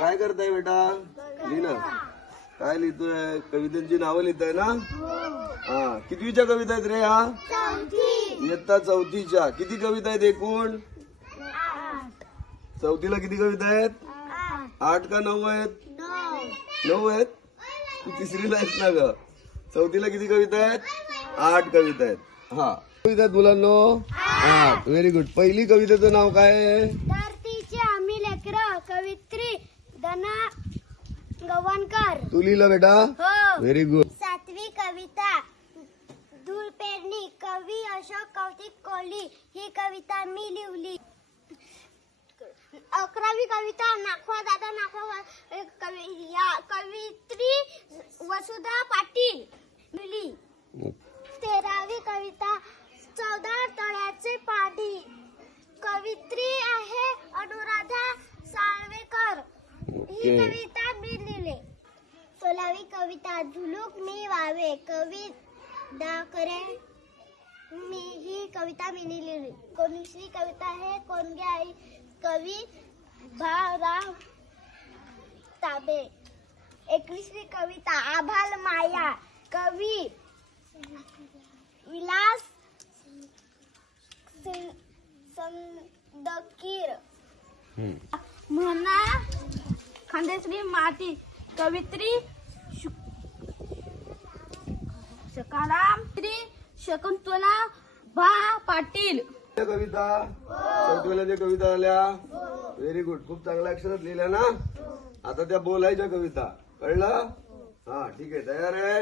काय करताय बेटा? लिहिलं काय लिहितोय? कवितांची नावं लिहिताय ना? हा, कितवीच्या कविता आहेत रे ह्या? इयत्ता चौथीच्या. किती कविता आहेत एकूण? चौथीला किती कविता आहेत? 8 का 9 आहेत? 9 आहेत. तू तिसरीला आहेत ना ग? चौथीला किती कविता आहेत? 8 कविता आहेत. हा, कविता आहेत मुलांनो? 8. Very good. पहिली कवितेचं नाव काय आहे? धरतीची आम्ही लेकरं, कवित्री दना गव्हाणकर. तू लिहिलं बेटा? हो. Very good. 7वी कविता धूळ पेरणी, कवी अशोक कौतिक कोहली. ही कविता मी लिहिली. 11वी कविता नाखवा दादा नाखवा, कवित्री वसुधा पाटील लिहिली. 13वी कविता 14 तळ्याचे पाणी, कवित्री आहे अनुराधा साळवेकर. ही कविता मी लिहिली. 16वी कविता झुलूक मी वावे, कवी दाकरे. ही कविता मी लिहिली. 19वी कविता आहे कोणगे आई, कवी भाराव ताबे. 21वी कविता आभाल माया, कवी विलास संदकीर. म्हणा खानदेशनी माती, कवित्री सकाराम शकुंतला भा पाटील. कविता चौथीला ज्या कविता आल्या, व्हेरी गुड. खूप चांगल्या अक्षरात लिहिल्या ना? आता त्या बोलायच्या कविता, कळलं? हा, ठीक आहे. तयार आहे?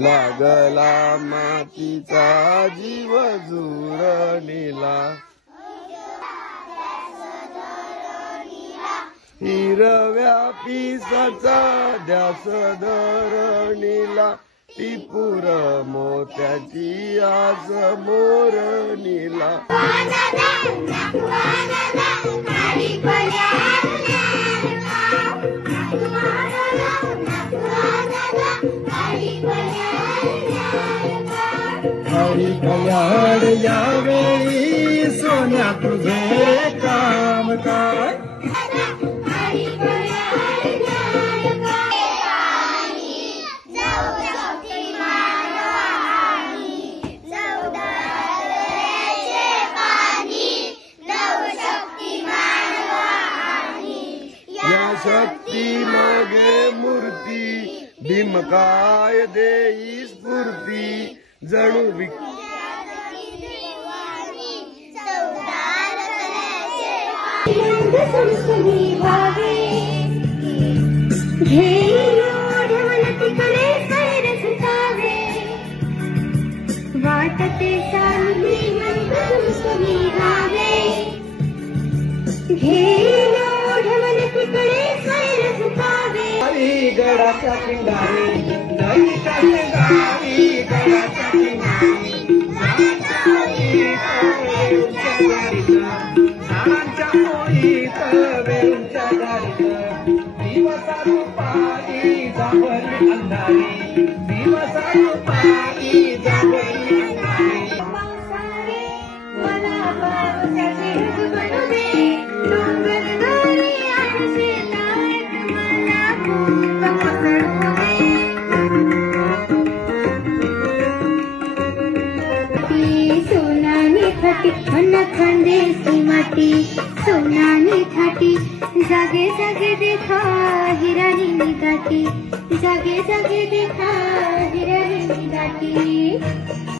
लागला मातीचा जीव जुरणीला, हिरव्या पिसाचा ध्यास धरणीला, टिपूर मोत्याची आस मोरणीला. हरी कल्याण यावेळी सोन्या तुझे काम काय. या शक्ती मागे मूर्ती, भीमकाय देई स्फूर्ती, जणू वाटते साली गडाच्या किंडारी नदीच्या गावी, गडाच्या किंडारी झाडांच्या पोळीत वेरूच्या गाडीत, दिवसा दुपारी जावरी अंधारी, दिवसा दुपारी जावरी अंधारी. मला पावसाचे ऋतू बनू दे, डोंगर दरी आणि शेतात मला खूप पकडू दे. सोनानी थाटी अन्न खानदेशी माती, सोनानी थाटी जागे जागे देखा हिरानी गाठी, जागे जागे देखा हिरानी गाठी.